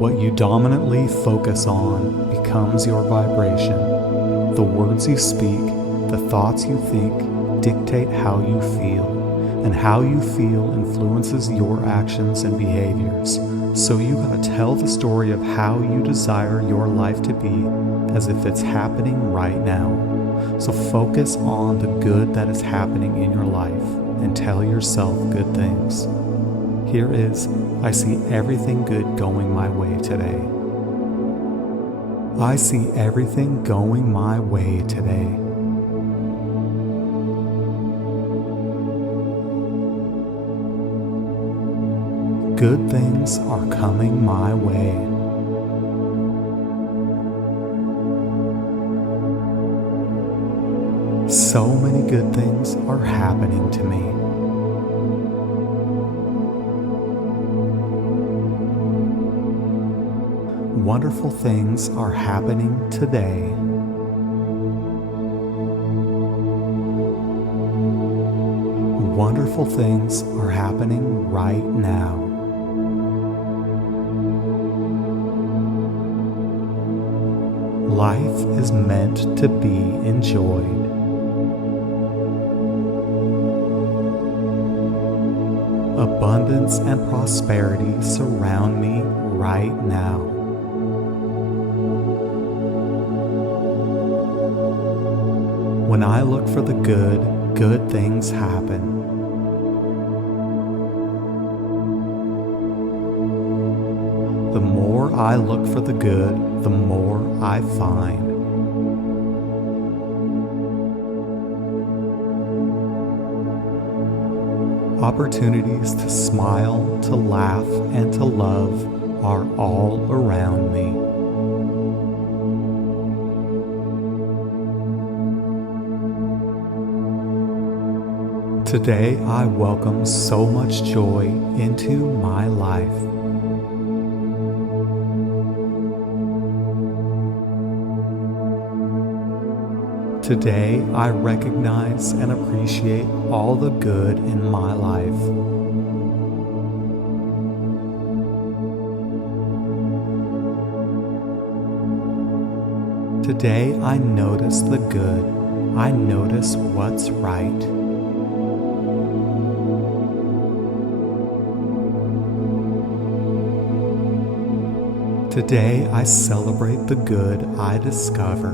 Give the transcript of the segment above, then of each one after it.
What you dominantly focus on becomes your vibration. The words you speak, the thoughts you think, dictate how you feel, and how you feel influences your actions and behaviors. So you gotta tell the story of how you desire your life to be as if it's happening right now. So focus on the good that is happening in your life and tell yourself good things. Here is, I see everything good going my way today. I see everything going my way today. Good things are coming my way. So many good things are happening to me. Wonderful things are happening today. Wonderful things are happening right now. Life is meant to be enjoyed. Abundance and prosperity surround me right now. When I look for the good, good things happen. The more I look for the good, the more I find. Opportunities to smile, to laugh, and to love are all around me. Today I welcome so much joy into my life. Today I recognize and appreciate all the good in my life. Today I notice the good. I notice what's right. Today I celebrate the good I discover.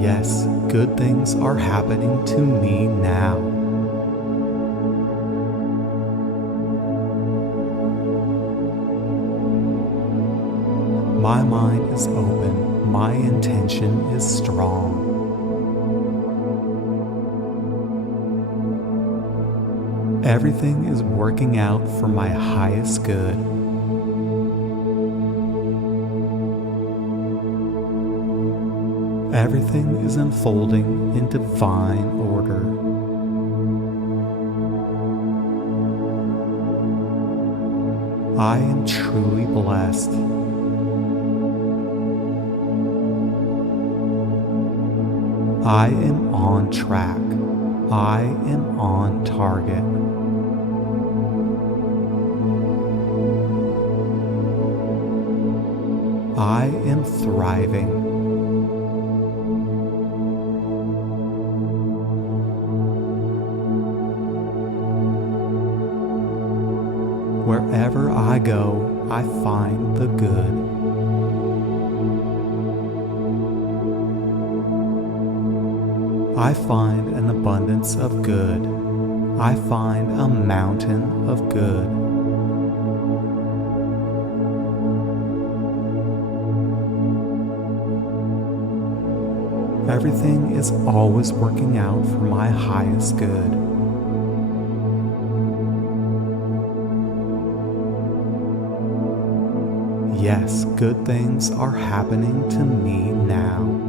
Yes, good things are happening to me now. My mind is open. My intention is strong. Everything is working out for my highest good. Everything is unfolding in divine order. I am truly blessed. I am on track. I am on target. I am thriving. Wherever I go, I find the good. I find an abundance of good. I find a mountain of good. Everything is always working out for my highest good. Yes, good things are happening to me now.